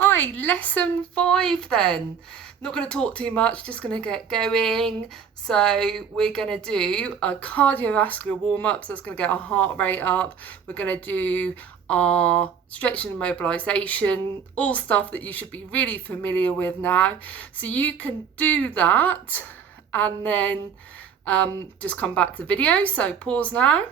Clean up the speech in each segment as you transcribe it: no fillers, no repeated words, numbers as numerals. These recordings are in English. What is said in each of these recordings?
Hi, lesson 5 then. Not going to talk too much, just going to get going. So we're going to do a cardiovascular warm-up, so that's going to get our heart rate up. We're going to do our stretching and mobilization, all stuff that you should be really familiar with now. So you can do that and then just come back to the video. So pause now.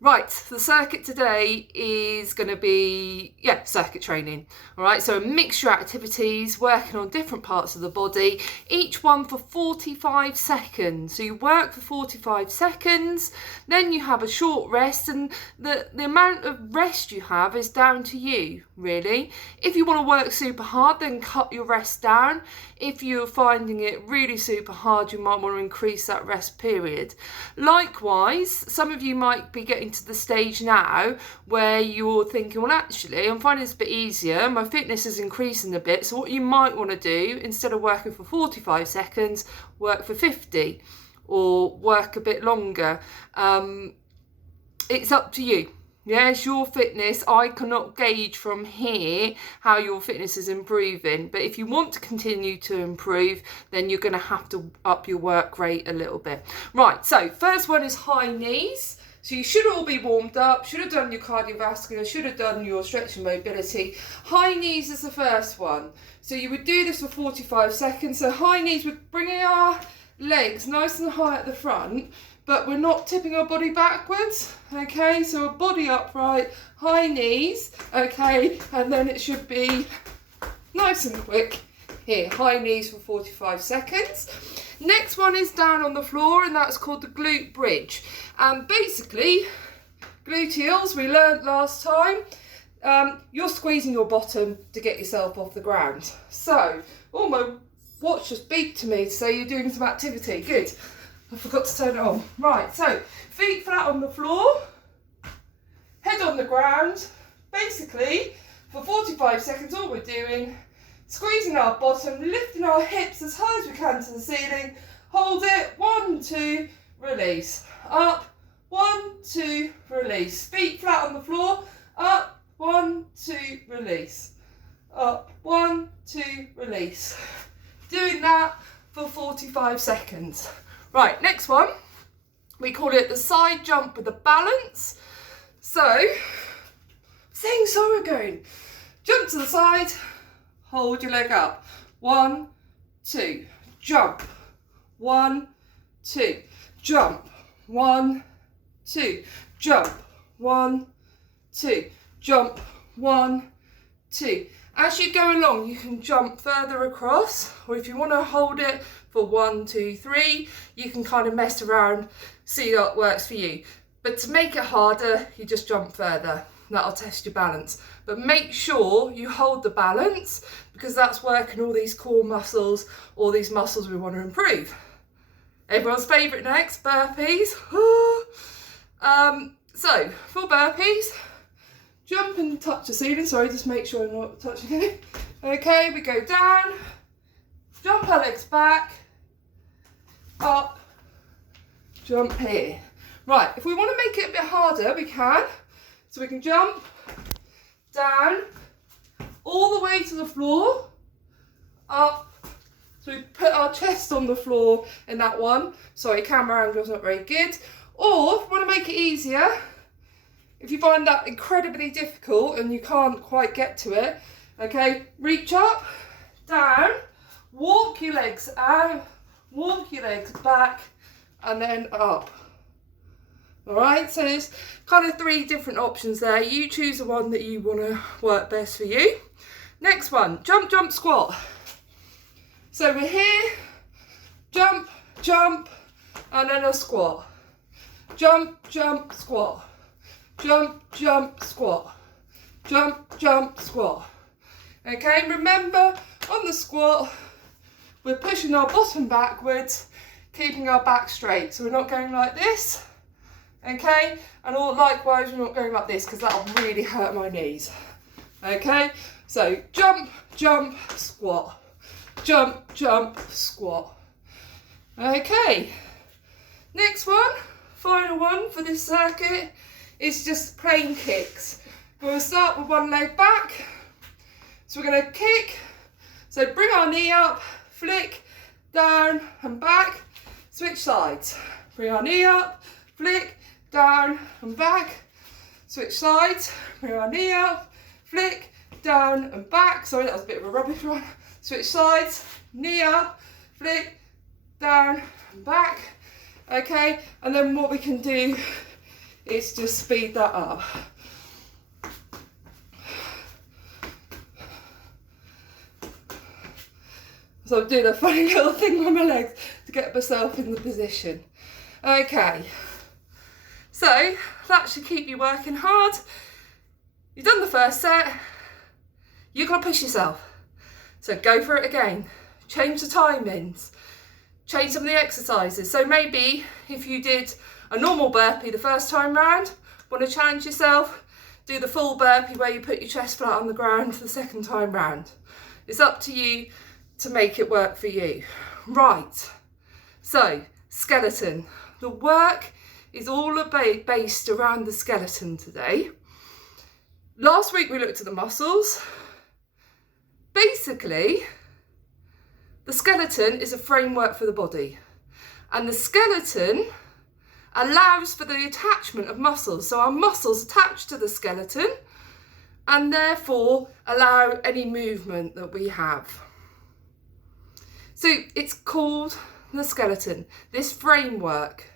Right, the circuit today is going to be, circuit training. All right, so a mixture of activities, working on different parts of the body, each one for 45 seconds. So you work for 45 seconds, then you have a short rest, and the amount of rest you have is down to you, really. If you want to work super hard, then cut your rest down. If you're finding it really super hard, you might want to increase that rest period. Likewise, some of you might be getting to the stage now where you're thinking, well, actually, I'm finding this a bit easier. My fitness is increasing a bit. So what you might want to do, instead of working for 45 seconds, work for 50 or work a bit longer. It's up to you. Yes, your fitness, I cannot gauge from here how your fitness is improving. But if you want to continue to improve, then you're going to have to up your work rate a little bit. Right, so first one is high knees. So you should all be warmed up, should have done your cardiovascular, should have done your stretch and mobility. High knees is the first one. So you would do this for 45 seconds. So high knees, we're bringing our legs nice and high at the front, but we're not tipping our body backwards, okay? So a body upright, high knees, okay? And then it should be nice and quick. Here, high knees for 45 seconds. Next one is down on the floor, and that's called the glute bridge. And basically, gluteals, we learned last time, you're squeezing your bottom to get yourself off the ground. So, oh, my watch just beeped to me to say you're doing some activity. Good. I forgot to turn it on. Right, so feet flat on the floor, head on the ground. Basically, for 45 seconds, all we're doing, squeezing our bottom, lifting our hips as high as we can to the ceiling. Hold it. 1, 2, release. Up. 1, 2, release. Feet flat on the floor. Up. 1, 2, release. Up. 1, 2, release. Doing that for 45 seconds. Right, next one. We call it the side jump with a balance. So, saying so again. Jump to the side. Hold your leg up. 1, 2, jump. 1, 2, jump. 1, 2, jump. 1, 2, jump. 1, 2. As you go along, you can jump further across, or if you want to hold it for 1, 2, 3, you can kind of mess around, see what works for you. But to make it harder, you just jump further. That'll test your balance. But make sure you hold the balance, because that's working all these core muscles, all these muscles we want to improve. Everyone's favourite next, burpees. So, for burpees, jump and touch the ceiling. Sorry, just make sure I'm not touching it. Okay, we go down, jump our legs back, up, jump here. Right, if we want to make it a bit harder, we can. So we can jump down all the way to the floor, up. So we put our chest on the floor in that one. Sorry, camera angle's not very good. Or if we want to make it easier, if you find that incredibly difficult and you can't quite get to it, okay, reach up, down, walk your legs out, walk your legs back, and then up. All right, so there's kind of 3 different options there. You choose the one that you want to work best for you. Next one, jump, jump, squat. So we're here, jump, jump, and then a squat. Jump, jump, squat. Jump, jump, squat. Jump, jump, squat. Okay, remember, on the squat, we're pushing our bottom backwards, keeping our back straight. So we're not going like this. Okay, and all likewise, we're not going like this, because that'll really hurt my knees. Okay, so jump, jump, squat. Jump, jump, squat. Okay, next one, final one for this circuit, is just plain kicks. We'll start with one leg back. So we're going to kick. So bring our knee up, flick, down and back, switch sides. Bring our knee up, flick, down and back, switch sides. Bring our knee up, flick, down and back. Sorry, that was a bit of a rubbish one. Switch sides, knee up, flick, down and back. Okay, and then what we can do is just speed that up. So I'm doing a funny little thing with my legs to get myself in the position. Okay, so that should keep you working hard. You've done the first set, you've got to push yourself. So go for it again. Change the timings, change some of the exercises. So maybe if you did a normal burpee the first time round, want to challenge yourself, do the full burpee where you put your chest flat on the ground the second time round. It's up to you to make it work for you. Right, so skeleton. The work is all based around the skeleton today. Last week we looked at the muscles. Basically, the skeleton is a framework for the body, and the skeleton allows for the attachment of muscles. So our muscles attach to the skeleton and therefore allow any movement that we have. So it's called the skeleton. This framework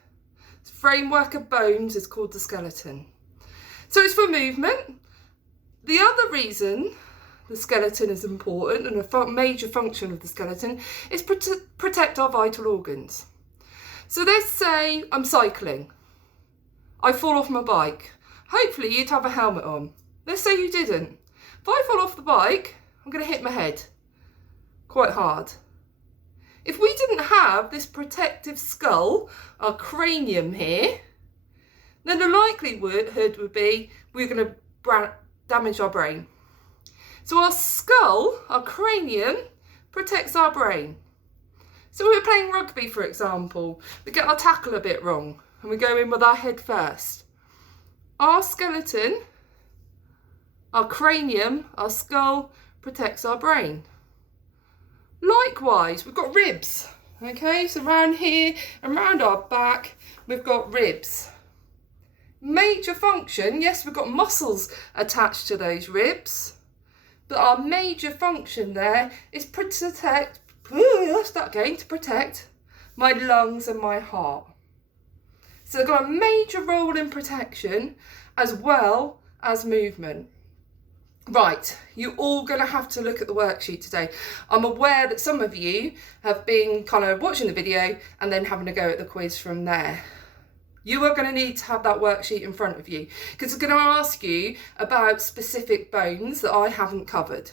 of bones is called the skeleton. So it's for movement. The other reason the skeleton is important, and a major function of the skeleton, is protect our vital organs. So let's say I'm cycling. I fall off my bike. Hopefully you'd have a helmet on. Let's say you didn't. If I fall off the bike, I'm going to hit my head quite hard. If we didn't have this protective skull, our cranium here, then the likelihood would be we're going to damage our brain. So our skull, our cranium, protects our brain. So we're playing rugby, for example, we get our tackle a bit wrong and we go in with our head first. Our skeleton, our cranium, our skull, protects our brain. Likewise, we've got ribs, okay? So around here and around our back, we've got ribs. Major function, yes, we've got muscles attached to those ribs, but our major function there is to protect my lungs and my heart. So they've got a major role in protection as well as movement. Right, you're all going to have to look at the worksheet today. I'm aware that some of you have been kind of watching the video and then having to go at the quiz from there. You are going to need to have that worksheet in front of you because it's going to ask you about specific bones that I haven't covered.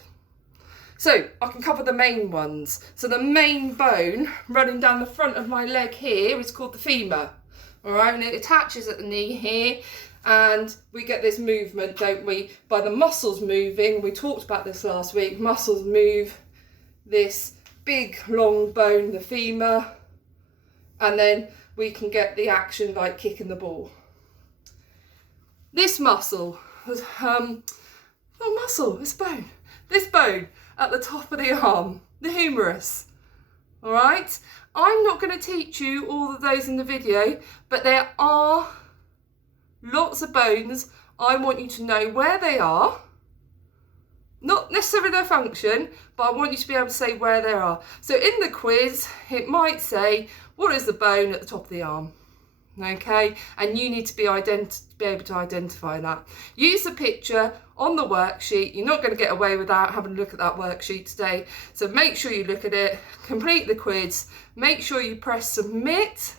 So I can cover the main ones. So the main bone running down the front of my leg here is called the femur. All right, and it attaches at the knee here. And we get this movement, don't we, by the muscles moving. We talked about this last week. Muscles move this big long bone, the femur, and then we can get the action like kicking the ball. This muscle, this bone at the top of the arm, the humerus. All right, I'm not going to teach you all of those in the video, but there are lots of bones. I want you to know where they are, not necessarily their function, but I want you to be able to say where they are. So in the quiz, it might say, what is the bone at the top of the arm? Okay, and you need to be able to identify that. Use the picture on the worksheet. You're not going to get away without having a look at that worksheet today. So make sure you look at it, complete the quiz, make sure you press submit.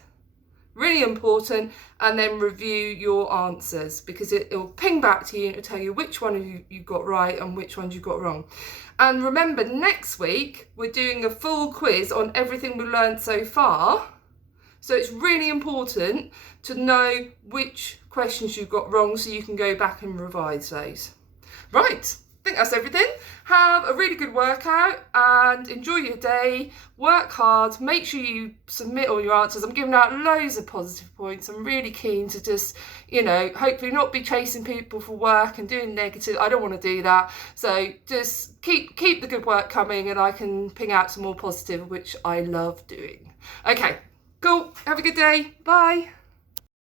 Really important, and then review your answers because it'll ping back to you and it'll tell you which one you got right and which ones you got wrong. And remember, next week we're doing a full quiz on everything we've learned so far. So it's really important to know which questions you got wrong so you can go back and revise those. Right, think that's everything. Have a really good workout and enjoy your day. Work hard. Make sure you submit all your answers. I'm giving out loads of positive points. I'm really keen to just, hopefully not be chasing people for work and doing negative. I don't want to do that. So just keep the good work coming, and I can ping out some more positive, which I love doing. Okay, cool. Have a good day. Bye.